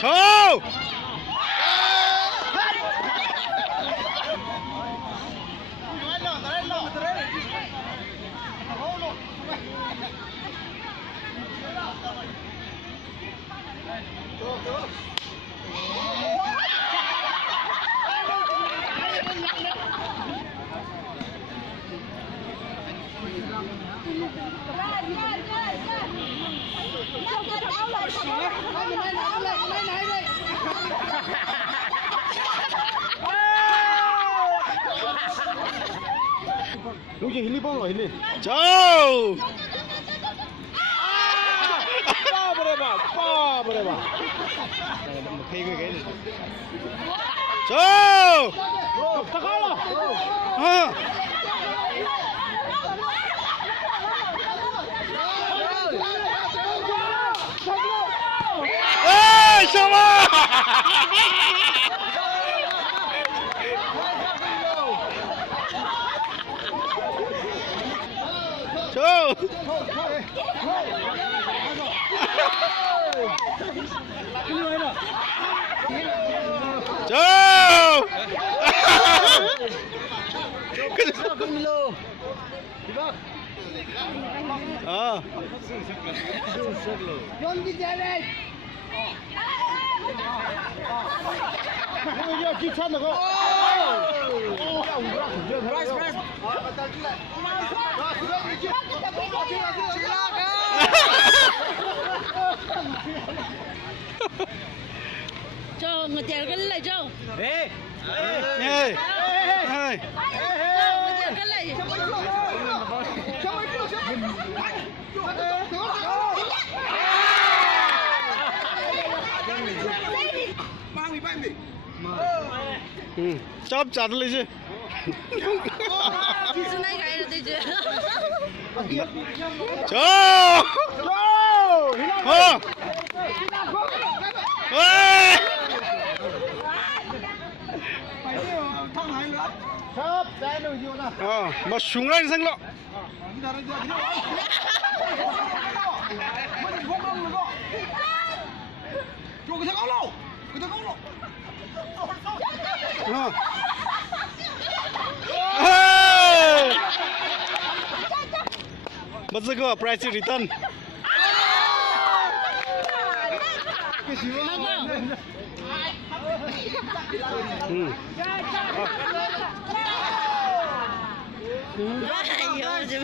저! 용지 힐리 뽑아 힐리. 저! 빠버려봐 빠버려봐. 페이크 게. 저! 잠깐만. 어! 에이, 셔마! 저! 저! 아. 연기 잘해. 야, 귀찮다 거. Cho người tiền cái này cho. 에. 에이. 에이. Cho người tiền cái này. 짭 자르리지. Xin này cái này chứ. 저! 어! 에이! 첩, 쌀로 이거나. 뭐 슝라인 생로. Mất giấc ngủ, price return. Ayo, chứ.